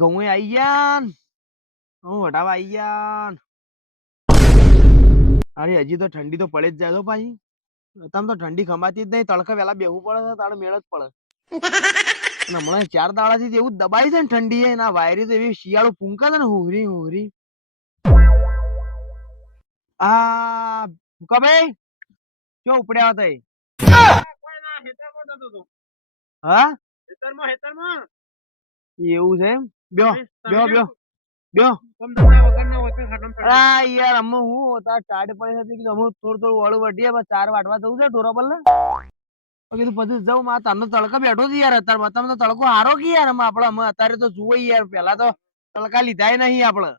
ઘઉં આઈ ગયા ને. ઘઉં વઢાવા આઈ ગયા ને. અરે હજી તો ઠંડી તો પડે જ જાય તો પાછી. તમ તો ઠંડી ખમાતી જ નહીં, તડકે વેલા બેહવું પડે છે, તારે મેળ જ પડે. અને હમણાં 4 દાડાથી એવું દબાઈ છે ને ઠંડી એ ના વાયરી તો એવી શિયાળો ફૂંકા છે ને હુહરી હુહરી. આ ભૂકાભાઈ ક્યાં ઉપડ્યા હતા એ? હા એવું છે એમ. બ્યો બ્યો બ્યો બ્યો. આ યાર અમે હું તાર ટાઢ પડી હતી કીધું અમે થોડું થોડું વાળું વટીએ બસ 4 વાટવા જવું છે ઢોરા પર ને. કીધું પછી જવું માં તને તડકા બેઠો છે યાર. અત્યારે તમે તો તડકો હારો કે યાર. આપડે અમે અત્યારે તો જુઓ યાર, પેલા તો તડકા લીધા નહીં આપડે.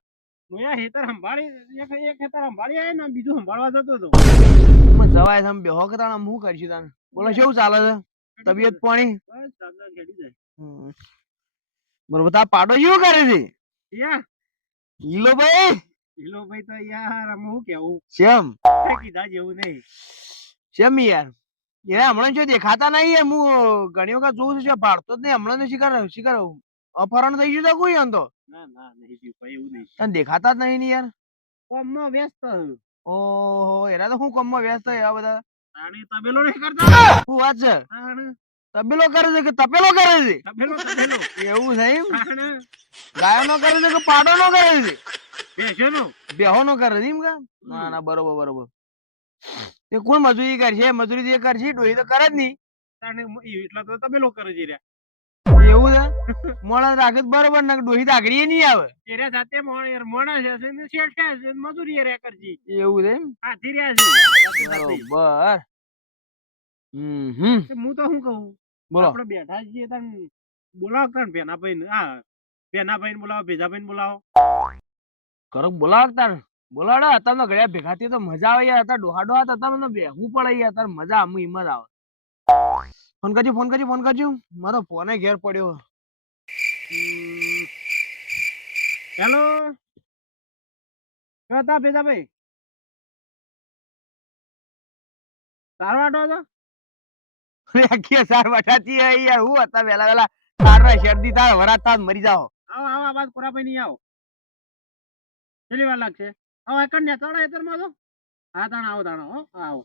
જવાય તમે બેહો કે તાણ શું કરશું તાણ. બોલો કેવું ચાલે છે તબિયત પાણી? બરોબર. તાર પાડો શું કરે છે? હીલો ભાઈ તો યાર અમે શું કેવું શેમ કીધા જેવું નહીં. શેમ યાર એ હમણાં જો દેખાતા નહીં યાર. હું ઘણી વખત જોઉં છું પાડતો જ નહીં. હમણાં તો શિકાર શિકાર અપહરણ થઈ ગયું કોઈ એમ તો. ના નહીં થયું કઈ એવું નહીં. તને દેખાતા જ નહીં ને યાર. કોમમાં વ્યસ્ત ઓહો એના તો હું કામમાં વ્યસ્ત આ બધા. તબેલો નહીં કરતા. શું વાત છે? તબેલો કરે છે કે તપેલો કરે છે? તબેલો એવું છે એમ. ગાયો નો કરે છે કે પાડો નો કરે છે? બેહો નો કરે છે એમ કે? ના ના બરોબર બરોબર. એ કોણ મજૂરી કરશે? મજૂરી જે કરશે ડોહી તો કરે જ નહીં. એટલા તો તબેલો કરે છે રે. એવું છે? મોણા રાખે બરોબર ને ડોહી દાગડી નહીં આવે. એરા સાથે મોણા છે ને શેઠ છે મજૂરી રે કરજી. એવું છે એમ. હાથી રહ્યા છે બરોબર. હું તો શું કહું બોલો. આપણે બેઠા છીએ તને બોલાવો કણ ભેનાભાઈ ને. હા ભેનાભાઈ ને બોલાવો, ભેજાભાઈ ને બોલાવો. કરો બોલાવ તાર બોલાડો. અત્યારે તો ઘડિયા ભેગા થી તો મજા આવે યાર. અત્યારે ડોહા ડોહા હતા મને બેહવું પડે યાર. તાર મજા આમ હિંમત આવે. ફોન કરજો ફોન કરજો ફોન કરજો. મારો ફોને ઘેર પડ્યો. હેલો હતા ભેજાભાઈ સાર વાટો છો? સાર વટાતી યાર. હું હતા વેલા વેલા તાર શરદી તાર વરાત તાર મરી જાઓ. આવો આવો આવાજ કોરાભાઈ નહીં આવો. કેટલી વાર લાગશે? આવો એકણ ને ચડા એતરમાં તો. હા તાણ આવો તાણ હો આવો.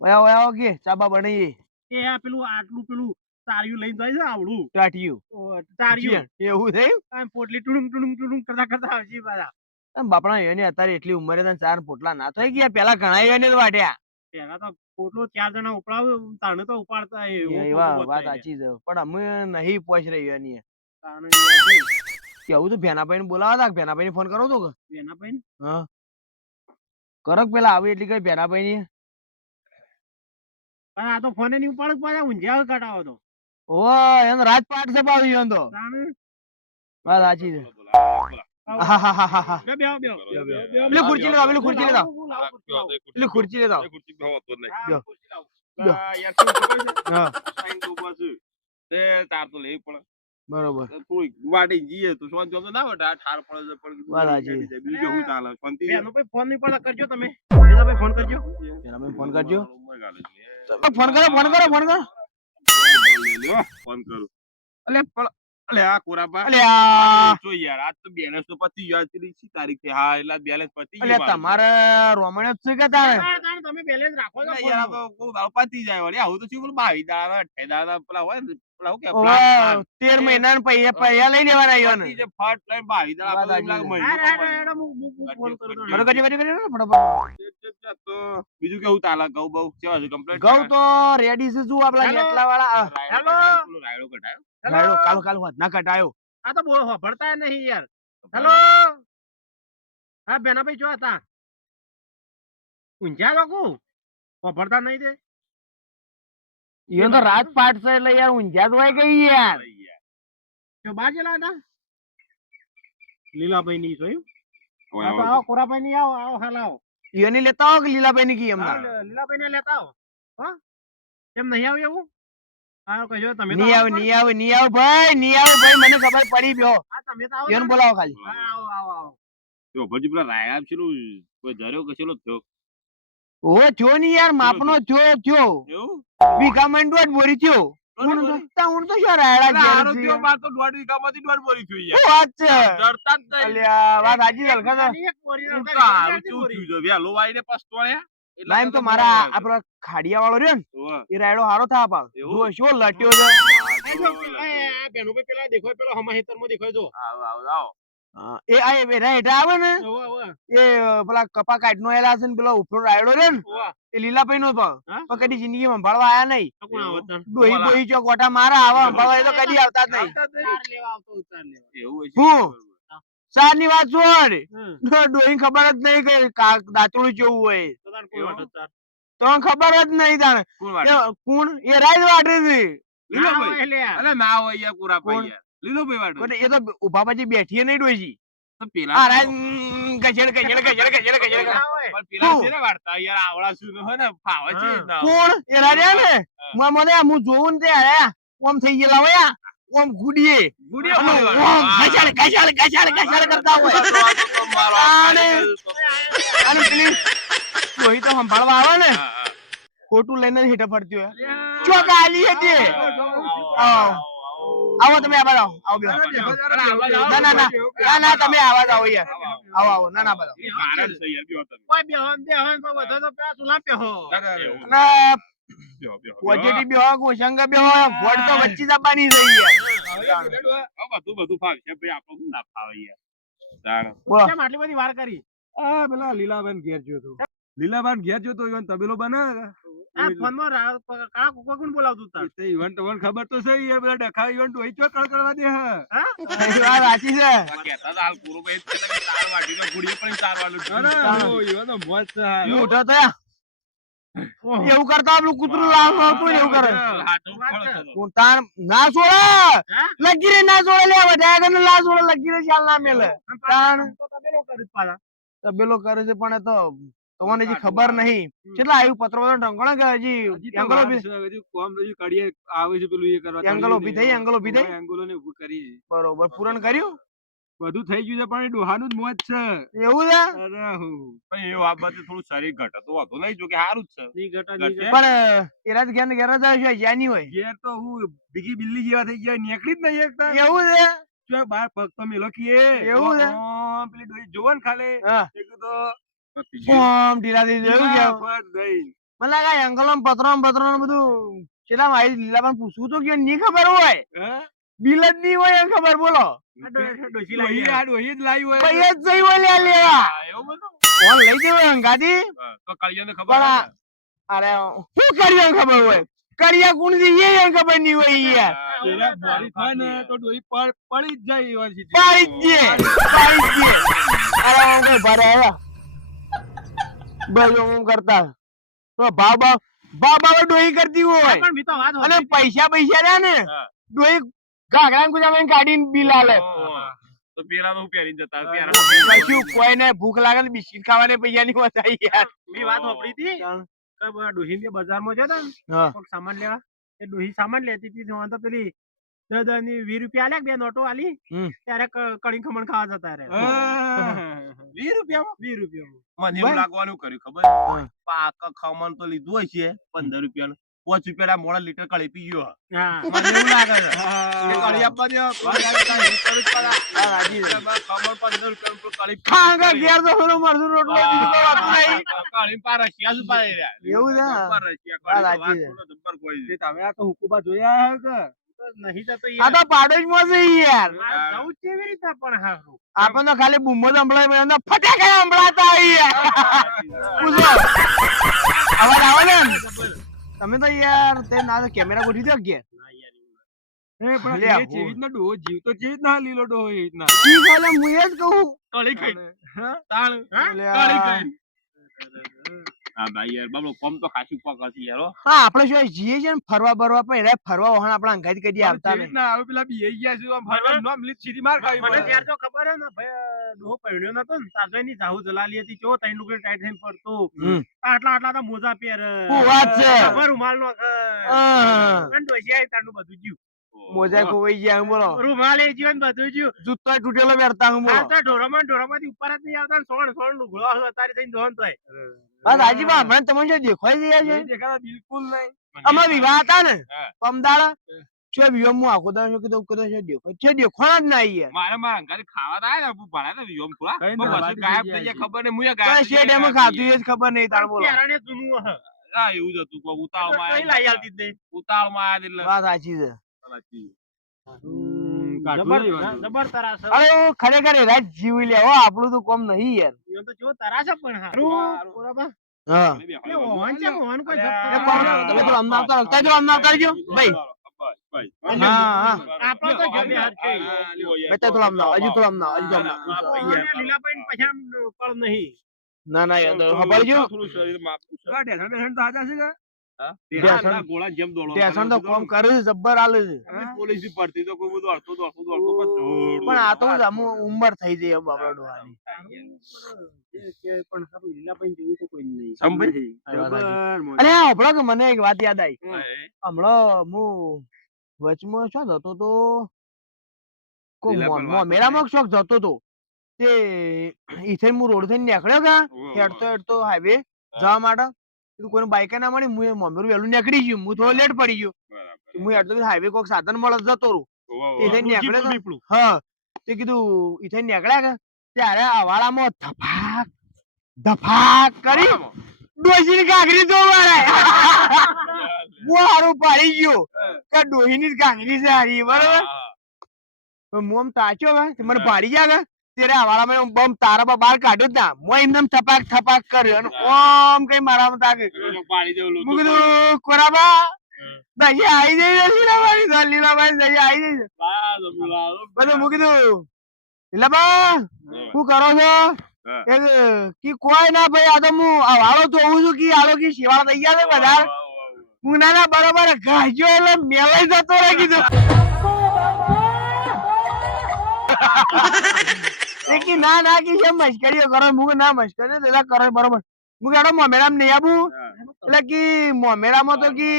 ઓયા ઓયા કે ચાબા બની એ આ પેલું આટલું પેલું તારિયું લઈને જાય છે આવડું ટાટિયું તારિયું એવું છે આમ પોટલી ટુડુમ ટુડુમ ટુડુમ કરતા કરતા આવજી પાછા. બાપડા એને અત્યારે એટલી ઉંમરે તને 4 પોટલા ના થઈ ગયા. પેલા ઘણા એને વાટ્યા. પેલા તો પોટલો 4 જણા ઉપડાવ તાણે તો ઉપાડતા એવા વાત સાચી છે પણ અમે નહીં પહોંચ રહી એની. કેવું તો ભેનાભાઈ ને બોલાવા તા. ભેનાભાઈ ને ફોન કરો તો કે ભેનાભાઈ હા કરો પેલા આવે એટલી કઈ ભેનાભાઈ ની. પણ આ તો ફોને ની ઉપાડ પાછા ઊંઝા કાઢાવો તો. ઓ એનો રાજપાટ છે પાવી એનો તો. વાત સાચી છે. પેલી ખુરચી લેતા પેલી ખુરચી લેતા પેલી ખુરચી લેતા. બરોબર વાટી જઈએ તો શાંતિ ના વટા ઠાર પડે છે પણ બીજું શું ચાલે શાંતિ. ફોન નહીં પડે કરજો તમે ફોન કરજો. ફોન કરજો ફોન કરો ફોન કરો ફોન કરો ફોન કરું. અલે આ કોરાબા અલે આ જો યાર આજ તો બેલેન્સ તો પતી ગયો. આજની સી તારીખ છે? હા એટલે બેલેન્સ પતી ગયો. અલે તમારે રોમણ્યો જ છે કે તારે તમે બેલેન્સ રાખો છો યાર. તો કોઈ દાળ પતી જાય વળી. આવું તો શું 22 દાડા 28 દાડા પેલા હોય ને પેલા હું કે 13 મહિના ને પૈયા લઈ લેવાના આવ્યો ને જે ફટ લઈને 22 દાડા એમ લાગે મહિનો. તો બીજું કેવું ચાલે? ઘઉં બહુ કેવા છે? કમ્પ્લીટ ઘઉં તો રેડી છે. શું આપડા જેટલા વાળા હેલો રાયડો કાલ કાલ વાત ના કટાયો. આ તો બહુ ભરતા નહીં યાર. હેલો હા બેનાભાઈ જો હતા ઊંઝા લોકો ભરતા નહીં દે. એ તો રાજપાટ છે એટલે યાર ઊંઝા હોય ગઈ યાર. જો બાર જેલા હતા લીલાભાઈ ની જોયું. આવો કોરાભાઈ ની આવો આવો હાલ આવો. એની લેતા આવો કે લીલાભાઈ ની કી? એમ લીલાભાઈ ને લેતા આવો. હા કેમ નહીં આવ એવું? હા કહેજો તમે નહીં આવે નહીં આવે નહીં આવે ભાઈ નહીં આવે ભાઈ. મને ખબર પડી ગયો. હા તમે તો આવો એને બોલાવો ખાલી. હા આવો આવો આવો. જો ભજી પેલા રાયા છેલું કોઈ ધર્યો કે છેલો થયો? ઓ થયો નહીં યાર. માપનો થયો થયો. એવું વીઘા મંડો જ બોરી થયો. ઊણ તો ઊણ તો શું રાયડા ઘેર છે આરોગ્ય માં તો 1.5 વીઘામાંથી 1.5 બોરી થઈ શું વાત છે જડતા જ નહીં અલ્યા વાત સાચી છે હલકા ઊંટ તો હારું કેવું થયું છે વહેલો વાઈને પછતોયા ના એમ તો મારા આપડે ખાડિયા વાળો રહ્યો ને એ રાયડો હારો થા પાલ જો શું લટ્યો છે પેલા દેખો પેલો હમા હેતરમાં દેખાય જો આવો એ આ વેરા હેઠા આવે ને એ પેલા કપા કાઢ નો એલા છે ને પેલો ઉપરો રાયડો રે ને એ લીલાભાઈ નો પણ કદી જિંદગી માં સંભાળવા આયા નહીં ડોહી બોહી ચો ગોટા મારા આવા સંભાળવા એ તો કદી આવતા જ નહીં હું ચાર ની વાત છોડ ડોહી ખબર જ નહીં કે દાંતણું કેવું હોય તો ખબર જ નહીં તાણે કોણ એ રાઈડ વાટે છે લીલોભાઈ અરે ના હોય યાર પૂરા ભાઈ યાર લીલોભાઈ વાટો એ તો ઉભા પછી બેઠી નહીં ડોહી તો પેલા આ રાઈડ ગજેડ પણ પેલા છે ને વાર્તા યાર આવડા શું હોય ને ફાવે છે કોણ એ રાડ્યા ને મને હું જોઉં ને તે આયા ઓમ થઈ ગયેલા હોય ઓમ ગુડીએ ઓમ ગજાડ કરતા હોય અને પેલી ડોહી તો સંભાળવા આવે ને ખોટું લઈને હેઠે ફરતી હોય ચોક આલી હતી આવો તમે આવા જાઓ આવો બેહો ના તમે આવા જાઓ યાર આવો ના બરાબર કોઈ બેહન તો વધો તો પેલા સુલા પેહો ના પોઝિટિવ બેહો ગોશંગ બેહો વોટ તો વચ્ચે જવાની છે યાર બધું ફાવશે ભાઈ આપણું ના ફાવે યાર જાણ કેમ આટલી બધી વાર કરી આ પેલા લીલાબેન ઘેર ગયો તો લીલાબેન ઘેર ગયો તો ઈવન તબેલો બને આ ફોનમાં કાળા કુકા કોણ બોલાવતું તાર તે ઈવન તો ખબર તો છે એ બધા ડખા ઈવન તો ઈચો કળકળવા દે એ વાત સાચી છે કહેતા હતા હાલ પૂરો ભાઈ કે ચાર વાટીનો ગુડીએ પણ ચાર વાળું ઈવન તો મોજ છે મોટો તો એવું કરતા આપણું કૂતરું લાવ હતું એવું કરે તાણ ના છોડે લગી રે ના છોડે લે વધારે કને ના છોડે લગી રે ચાલ ના મેલે તાણ તબેલો કરે છે પણ એ તો તમને હજી ખબર નહીં કેટલા આવ્યું પત્ર પત્ર ઢંકણો કે હજી એંગલ હજી કોમ હજી કડીએ આવે છે પેલું એ કરવા એંગલ ઉભી થઈ એંગલો ને ઊભું કરી બરોબર પૂરણ કર્યું બધું થઈ ગયું છે પણ એ ડોહાનું જ મોજ છે એવું છે અરે હું પણ એ આ બધું થોડું શરીર ઘટે તો વાંધો નહીં જો કે સારું જ છે ની ઘટા પણ એરાજ ઘેર ને ઘેર જ આવે છે જ્યાં હોય ઘેર તો હું બીજી બિલ્લી જેવા થઈ ગયા નીકળી જ નહીં એકતા એવું છે જો બાર પગ તો મેલો કીએ એવું છે પેલી ડોહી જોવો ને ખાલી એક તો ઓમ ઢીલા થઈ ગયું કેવું મને લાગે એંગલો પત્રો બધું કેટલા માહિતી લીલા પણ પૂછવું તો કે નહીં ખબર હોય બિલ જ નહીં હોય એમ ખબર બોલો ડોહી જ લાવી હોય ભાઈ જ જઈ હોય લેવા ફોન લઈ જવો અંગાથી તો કાળિયાને ખબર અરે શું કર્યું ખબર હોય કર્યા કોણ થી એ ખબર નહીં હોય યાર તેરા બોડી થાય ને તો ડોહી પડી જ જાય એવા છે પાડી જ અરે ઓકે ભરે ભાઈ હું કરતા તો ભાવ ડોહી કરતી હોય અને પૈસા રહ્યા ને ડોહી ઘાઘરા ગુજામાં કાઢીને બિલ આલે તો પેલા તો પહેરીને જતા કશું કોઈને ભૂખ લાગે ને બિસ્કિટ ખાવાને પૈસા ની વધારી યાર મી વાત વાપરી હતી ડોહી ને બજારમાં જતા ને સામાન લેવા એ ડોહી સામાન લેતી હતી તો પેલી 10 ની 20 રૂપિયા આલ્યા બે નોટો આલી ત્યારે કણી ખમણ ખાવા જતા રે 20 રૂપિયા મને એવું લાગવાનું કર્યું ખબર પાક ખમણ તો લીધું હોય છે 15 રૂપિયા 5 રૂપિયા મોડા લીટર કળી પી ગયો મને એવું લાગે છે કળી આપવા દે ખમણ 15 રૂપિયા કળી ખાંગા ઘેર તો થોડું મરસું રોટલો બીજું કોઈ વાત નહીં કળી પા રશિયા જ પાડે એવું છે જબ્બર કોઈ છે તમે આ તો હુકુબા જોયા હે કે નહીં જતો આ તો પાડોશ માં છે યાર જવું કેવી રીતે પણ હારું આપણને ખાલી બૂમો જ સંભળાય મને ફટાકડા સંભળાતા યાર પૂછો અવાજ આવે ને તમે તો યાર તે ના કેમેરા ગોઠવી દો કે એ પણ એ જેવી જ ના ડો જીવ તો જેવી જ ના લીલો ડો એ જ ના ઈ ખાલે હું એ જ કહું કળી ખાઈ તાણ કળી ખાઈ હા ભાઈ યાર બાબલો કોમ તો ખાસી પકડતી યાર હા આપણે શું જીએ છે ને ફરવા બરવા પણ રે ફરવા વહાણ આપણા અંગાથી કદી આવતા નહીં ના આવે પેલા બી ગયા છે આમ ફરવા નામ લીધ સીધી માર ખાવી મને ત્યાર તો ખબર હે ને ભાઈ ડો પડ્યો નતો ને તાજઈ ની જાહુ જલાલી હતી જો તૈન નુકડે ટાઈટ થઈને પડતો આટલા તો મોજા પહેર શું વાત છે ખબર રૂમાલ નો અને ડોસિયા તારનું બધું જીવ મોજા ખોવાઈ ગયા હું બોલો રૂમાલ એ જીવન બધું જ્યું. જૂતો તૂટેલો પહેરતા હું બોલો આ તો ઢોરામાંથી ઉપર જ નહીં આવતા ને સોણ લુગડો અત્યારે થઈને જોન તોય. બસ હાજી મને તમને શું દેખાઈ રહ્યા છે નહીં દેખાતા બિલકુલ નહીં. અમાર વિવાહ હતા ને હા. પમદાડા શું વિવાહ હું આખો દાડો કીધું છે દેખો જ ના યાર મારા ઘરે ખાવા તો આયા ને ભણા ને વિયોમ થોડા કઈ પણ ના, વસ્તુ ગાયબ થઈ જાય ખબર નહીં મુએ કોઈ ગાયબ થઈ શેઠ જાય, એમાં ગાયબ ખાતું થઈ એ જ ખબર નહીં તાર બોલો ક્યારાને જૂનું હે. જાય. એવું જ હતું કોઈ ઉતાવળમાં કઈ લાઈ આલતી જ નહીં. ઉતાવળમાં આયા એટલે વાત સાચી છે જબર તરાસ હે. અરે ખરેખર એ રાત જીવી લેવો આપણું તો કોમ નહીં યાર ઈયો તો કેવો તરાસ હે પણ હારું. બરાબર. હા એ મોહન છે, મોહન કોઈ જપતો એ નહીં. કોણ તમે તો અમદાવાદ તો રખતા જો અમદાવાદ કરજો ભાઈ હા આપણો તો જો બિહાર છે. બેટા થોડું અમદાવાદ હજુ થોડું અમદાવાદ મોહનને લીલાબાઈને પછી આમ કળ નહીં. ના ના યાર ખબર જો થોડું શરીર માપનું છે. હા, બેસણ બેસણ તો હાજા છે કે? હા? બેસણ- ના, ગોળા જેમ દોડો. ટેશન તો કોમ કરે છે જબ્બર આલે છે અમે પોલીસ ની ભરતી તો કોઈ બધું દોડતો પણ પણ આ તો અમુક ઉંમર થઈ જાય એમ બાપડા ડોહાની પણ હારું લીલાબાઈને જેવું તો કોઈ નહીં. સંભાઈ? અરે હા હભળો કે મને એક વાત યાદ આવી હમણાં હું વચમાં શું જતો તો મેળામાં શોખ જતો તો તે ઈથે હું રોડ થઈને નીકળ્યો કા હેડતો હાઈવે જવા માટે કીધું કોઈને બાઈક ના મળી હું મમ્મી વહેલું નીકળી ગયું હું થોડો લેટ પડી ગયો હું હેડતો હાઈવે કોઈક સાધન મળે જતો રહું ઈથે નીકળ્યો તો હા તે કીધું ઈથે નીકળ્યા કે ત્યારે અવાળામાં ધફાક ધફાક કરી ડોશી ની કાંકરી જોવા હું હારું પાડી ગયો કે ડોહી ની કાંકરી છે હારી બરોબર હું આમ તાચ્યો કે મને પાડી ગયા કે ત્યારે હવાળામાં બમ તારા બહાર કાઢ્યો જ ના હું એમને થપાક થપાક કર્યો અને ઓમ કઈ મારામાં તાકે હું કીધું કોરાબા દહી આવી જઈ લીલાબાઈ દહી આવી જઈ બધું હું કીધું લીલાબા શું કરો છો કે કોઈ ના ભાઈ આ તો હું હવાળો જોઉં છું કે આલો કે સેવા થઈ ગયા છે બધા હું ના બરોબર ગાજો એટલે મેલાઈ જતો રહી કીધું કે ના ના કે છે મસ્કરીઓ કરો હું ના મસ્કરીઓ પેલા કરો બરોબર હું કેડો મોમેરામ નહીં આવું એટલે કે મોમેરામાં તો કે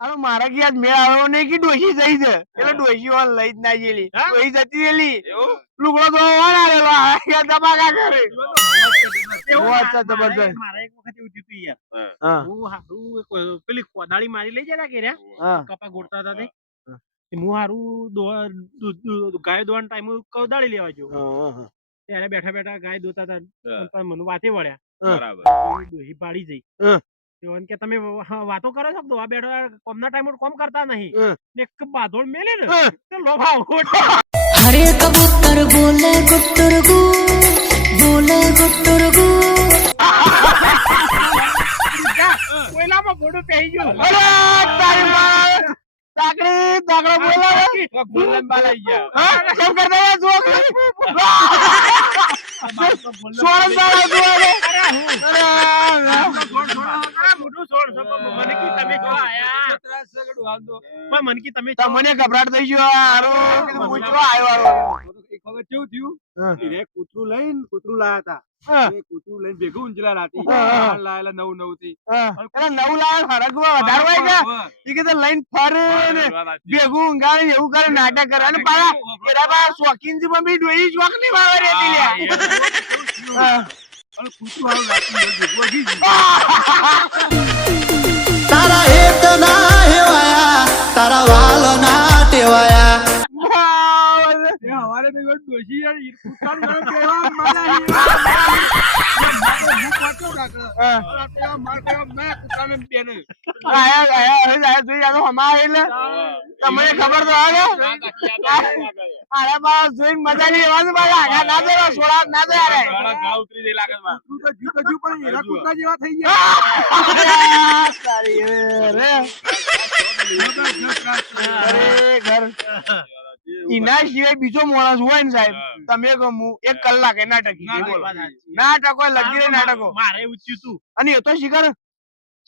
હાલો મારા કે યાદ મેળ આવ્યો નહીં કે ડોશી જઈ છે એટલે ડોશી વાળ લઈ જ ના ગયેલી ડોશી જતી રહેલી લુગડો તો વાળા ધમાકા કરે જબરજસ્ત મારા એક વખત એવું થયું તું યાર. હું હારું પેલી કોદાળી મારી લઈ જતા કે રહ્યા કપા ગોળતા હતા તે હું હારું ગાય દોવાનો ટાઈમ કોદાળી લેવા ગયો ત્યારે બેઠા બેઠા ગાય દોતા હતા પણ મને વાતે વળ્યા ડોહી પાડી જઈ તેઓને કે તમે વાતો કરો છો દોવા બેઠો કોમના ટાઈમ કોમ કરતા નહીં ને એક બાધોડ મેલે ને તો લોભા हरे कबूतर बोले गुट्टर गु बोले गुट्टर गु કોયલામાં ઘોડું પહેરી ગયું. અરે તારી માં તાકડી તાકડો બોલાવે ગોલન બાલાઈ ગયા. હા કેમ કરતા હે છોકરી સોરન બાળા જોડે અરે મોઢું છોડ મને કી તમે જો આયા પણ મને કી તમે તમને ગભરાટ થઈ ગયો હારું કીધું હું જો આવ્યો એક વખત કેવું થયું હા. એ કૂતરું લઈને કૂતરું લાયા હા. હતા એ કૂતરું લઈને ભેગું ઊંચલા રાતી હા. લાયેલા નવ થી એટલે નવ લાખ હરગવા વધારે હોય કે ઈ કીધું લઈને ફરે ને ભેગું ઊંઘાડે એવું કરે નાટક કરે અને પાછા એરા બા શોખીન થી પણ બી ડોઈ શોખ ની વાવે રહેતી લ્યા હા. અને કૂતરું હાલ રાતી ભેગું વગી ગયું. તારા હેત ના હેવાયા તારા વાલ ના ટેવાયા એ હવારે તો એવું ડોશી યાર ઈ કૂતરાનું નામ કહેવા મારા હું પાછો રાખો આ તો માર કહેવા મેં કૂતરાને બેને આયા જોઈ જાતો હમા એટલે તમને ખબર તો આવે અરે બા જોઈને મજા ની લેવાનું બા આગા ના દેવા સોળા ના દે અરે ઘા ઉતરી જઈ લાગે માં તું તો જીવ પણ એરા કૂતરા જેવા થઈ ગયા સારી રે અરે ઘર ઇના સિવાય બીજો માણસ હોય ને સાહેબ તમે ગમું 1 કલાક એ નાટકી બોલો નાટકો લગી નાટકો મારે એવું થયું તું અને એ તો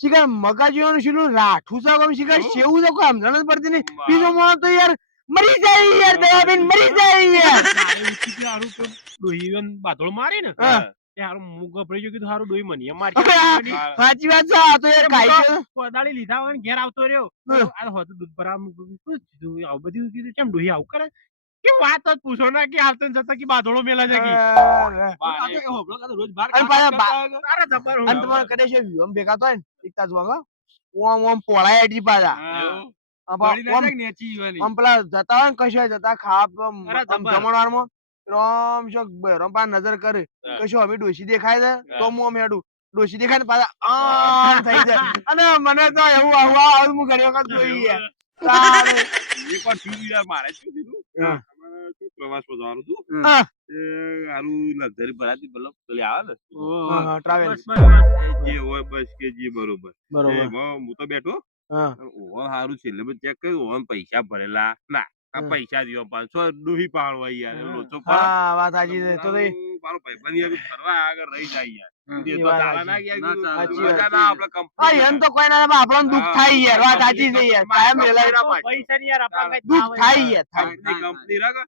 શિકાર મગાજીઓનું શીલું રાઠું છે કમ શિકાર સેવું છે કોઈ સમજણ જ પડતી નહીં બીજો માણસ તો યાર મરી જાય યાર દયાબેન મરી જાય યાર મારે એવું થયું કે હારું તો ડોહીઓને બાધોળ મારી ને હા. તે હારું હું ગભરાઈ ગયો કીધું હારું ડોહી મને મારી સાચી વાત છે આ તો યાર કાઈ છે કોદાળી લીધા હોય ને ઘેર આવતો રહ્યો આ હોતું દૂધ ભરાવા મૂક્યું શું કીધું આવું બધું કીધું કેમ ડોહી આવું કરે કે વાત જ પૂછો ના કે આવતા ને જતા કે બાધોડો મેલા છે કે રોજ બાર અને પાછા તારા જબર અને તમારે કદાચ વિહમ ભેગા તો હોય ને એકતા જોવા ઓમ ઓમ પોળાય એડી પાછા આમ પેલા જતા હોય ને કશું જતા ખાવા જમણવારમાં રોમ શોક રોમપા નજર કરે કશું અમે ડોશી દેખાય છે તો હું આમ હેડું ડોશી દેખાય ને પાછા આમ થઈ જાય અને મને તો એવું આવું હું ઘણી વખત જોઈ યાર એકવાર થયું યાર મારે શું થયું પ્રવાસમાં જવાનું હતું હારું લક્ઝરી ભરાતી મતલબ પેલી આવે ને ટ્રાવેલ જે હોય બસ કે જે બરોબર હું તો બેઠો હારું છેલ્લે ચેક કર્યું પૈસા ભરેલા ના પૈસા દીધો 500 ડૂહી પાડવા યાર લોચો હા વાત સાચી છે તો મારો ભાઈબંધ યાર ફરવા આગળ રહી જાય યાર તો કોઈ ના આપણને દુઃખ થાય યાર વાત સાચી છે યાર કાયમ પૈસા ની યાર આપણા દુઃખ થાય યાર કંપની રાખ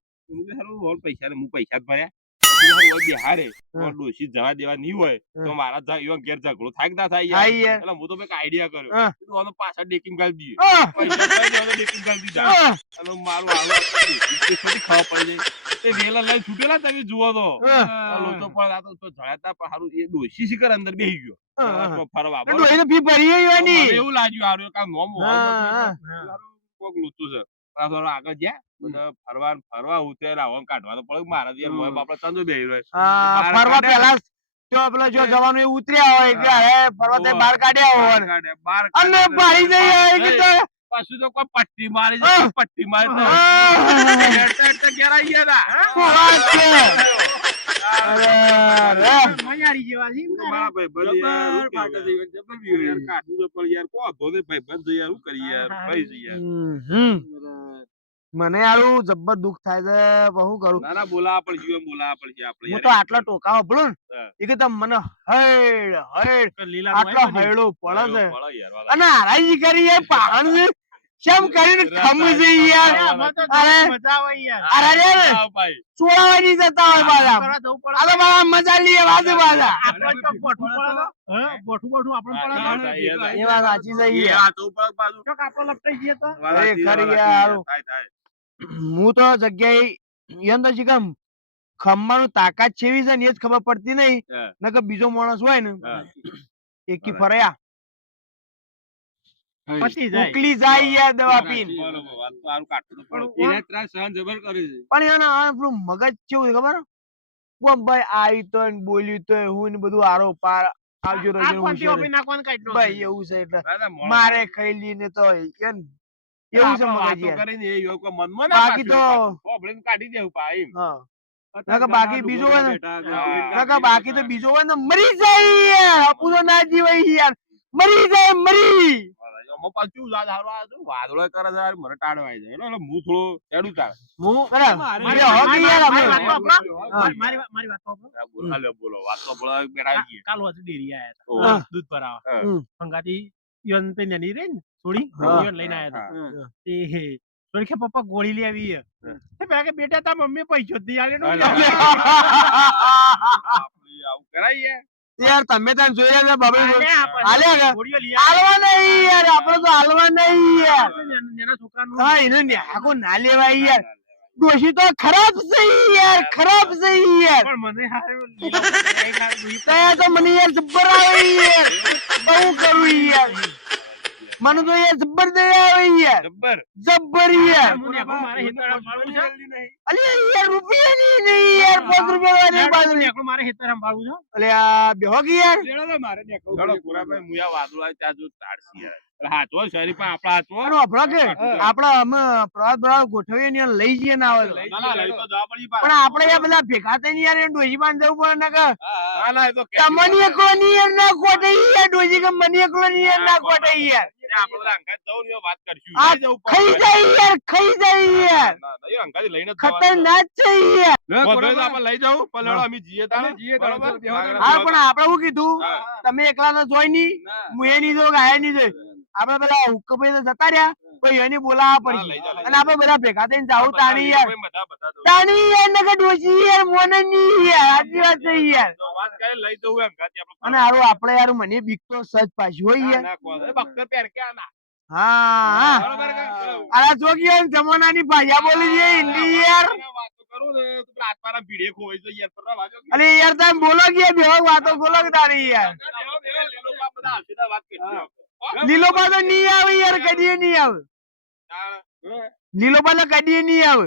પૈસા હું પૈસા જ ભર્યા હારે ડોશી જવા દેવા નહીં હોય તો મારા ઘેર ઝઘડો થાય ના થાય એટલે હું તો એક આઈડિયા કર્યો પાછા ડેકિંગ ગાળી દઈએ ડેકિંગ ગાળી દીધા અને મારું ખાવા પડી જાય તે વેલા લઈને છૂટેલા તમે જુઓ તો લોચો પણ આ તો જળાતા પણ હારું એ ડોશી શિકર અંદર બેહી ગયો ફરવા ફી ભરી એવું લાગ્યું હારું કામ નોમ કોક લોચું છે આગળ જ્યાં ફરવા ઉતરેલા કાઢવાનો પડે મારા યાર બાપડા ચંદુ બેહી રહ્યો ફરવા પેલા જો પેલા જો જવાનું એ ઉતર્યા હોય કે હે ફરવા તે બહાર કાઢ્યા હોય અને ભાઈ જઈ પાછું તો કોઈ પટ્ટી મારી પટ્ટી મારી તો ઘેર આવી ગયા મને યાર જબ્બર દુઃખ થાય છે બહુ કરું ના બોલાવા પડશે આપણે હું તો આટલા ટોકા બોલું ને એ કે મને હેડ આટલો હેડો પડે છે અને હારાજી કરી યાર પાહણ છે કેમ કરીને ખમ છે યાર અરે મજા આવે યાર અરે યાર ચોળાવાની જતા હોય બાલા આ તો બાલા મજા લઈએ વાજે બાલા આપણે તો બોઠું પડે બોઠું આપણે પડે એ વાત સાચી છે યાર આ તો ઉપર બાજુ ચોક આપણે લપટાઈ જઈએ તો અરે ખરી યાર હું તો જગ્યાએ એમ તો શીખમ ખમવાનું તાકાત છેવી છે ને એ જ ખબર પડતી નહીં નકર બીજો માણસ હોય ને એકી ફર્યા ઉકલી જાય યાર દવા પીને પણ એના આપણું મગજ કેવું ખબર ભાઈ આવી તો બોલ્યું તો હું ને બધું આરો પાર આવજો રોજો ભાઈ એવું છે એટલે મારે ખાઈ લઈને તો એવું છે મગજ બાકી તો કાઢી દેવું પાઈ બાકી બીજો હોય ને બાકી તો બીજો હોય ને મરી જાય યાર આપું તો ના જીવાય યાર મરી જાય મરી પાછું વાદળો કરે છે મને ટાળવાય જાય એટલે હું થોડો એડું ચાલે બોલો વાત તો કાલ વાંચે ડેરી આયા હતા દૂધ ભરાવા ફંગાતી યોન પે નની રે ને થોડી યોન લઈને આયા હતા તે થોડી કે પપ્પા ગોળી લે આવી હે પેલા કે બેટા તા મમ્મી પૈસો જ નહીં આલે નો આવું કરાય યાર તમે તને જોઈ રહ્યા બાબા હાલ્યા હાલવા નહીં યાર આપણે તો હાલવા નહીં યાર હા એને ન્યાકો ના લેવાય યાર ડોશી તો ખરાબ છે યાર ખરાબ છે યાર પણ મને હારું તો મને યાર જબ્બર આવે યાર બહુ કરું યાર મને તો યાર જબ્બર દે આવે યાર જબ્બર યાર અલે યાર રૂપિયા નહીં યાર 5 રૂપિયા વાળી બાજુ મારે હેતર સંભાળવું છે અલે આ બેહો કે યાર મારે નેકળો પુરાભાઈ મુયા વાદળા ત્યાં જો તાડસી યાર હાચો શરી પણ આપડા હાચો આપડા કે આપડા અમે પ્રવાસ બરાબર ગોઠવીએ ને લઈ જઈએ ના આવે પણ આપણે યાર બધા ભેગા થઈને યાર ડોજી બાંધ જવું પડે ને કે ના તો તમને એકલો ની યાર ના કોટે યાર ડોજી કે મને એકલો ની યાર ના કોટે યાર આપણે અંગાત જવું ને વાત કરશું ખાઈ જાય યાર લઈને ખતરનાક છે યાર આપણે લઈ જાવ પણ અમે જીએ તાને બરાબર હા પણ આપણે શું કીધું તમે એકલા તો જોઈ ની હું એ ની જો ગાય ની જોઈ આપણે પેલા હુક્કભાઈ તો જતા રહ્યા કોઈ એની બોલાવા હા, પડશે લઈ જાઓ, લઈ અને આપણે બધા ભેગા થઈને જાવું બધા તાણી યાર બધા જવું. તાણી યાર નકર ડોશી યાર મોને ની યાર સાચી વાત છે યાર તો વાત કરે લઈ જવું એમ ગાતી આપણે અને હારું આપણે યાર મને બીક તો સજ પાછી હોય ના, યાર ના, કોઈ નહીં. બખ્તર પહેર કે આના. હા બરોબર કે? બરોબર. અરે જો કે જમાનાની ભાષા બોલી છે હિન્દી યાર વાતો કરું ને તો પેલા હાથમારા ભીડે ખોવાઈ જાય યાર. ફરવા વાગ્યો કે? અરે યાર તમે બોલો કે બે વાતો બોલો કે તારી યાર બેહો, બેહો, લીલો પાપ બધા હાથીના વાત કરજો. લીલો પા તો નહીં આવે યાર કદી નહીં આવે તાણ. લીલો પા તો કદી નહીં આવે